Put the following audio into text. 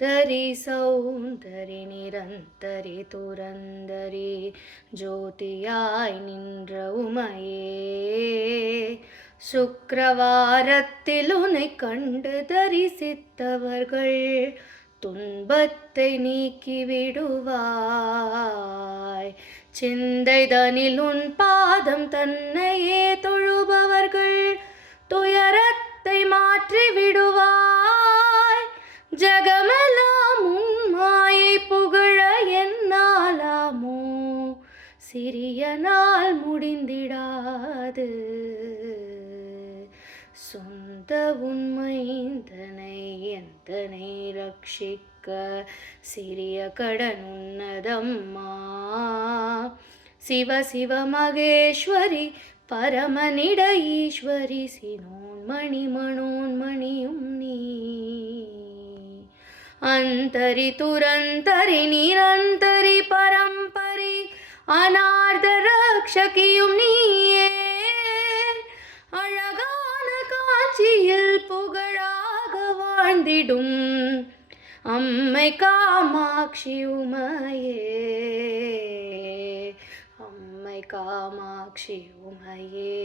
சுந்தரி சௌந்தரி நிரந்தரி துரந்தரி ஜோதியாய் நின்ற உமையே, சுக்கிரவாரத்தில் உன்னை கண்டு தரிசித்தவர்கள் துன்பத்தை நீக்கிவிடுவாய். சிந்தைதனில் உன் பாதம் தன்னையே தொழுபவர்கள் துயரத்தை மாற்றி விடுவாய். ஜகமெல்லாம் உன் மாயை புகழ என்னாலாமோ, சிறிய நாள் முடிந்திடாது. சொந்த உண்மைந்தனை எந்தனை ரட்சிக்க சிறிய கடன் உன்னதம்மா. சிவ சிவ மகேஸ்வரி பரமனிட ஈஸ்வரி, சினோன்மணி மனோன்மணியும் நீ. அந்தரி துரந்தரி நிரந்தரி பரம்பரி அநார்த ரக்ஷகியும் நீயே. அழகான காட்சியில் புகழாக வாழ்ந்திடும் அம்மை காமாட்சி உமையே, அம்மை காமாட்சி உமையே.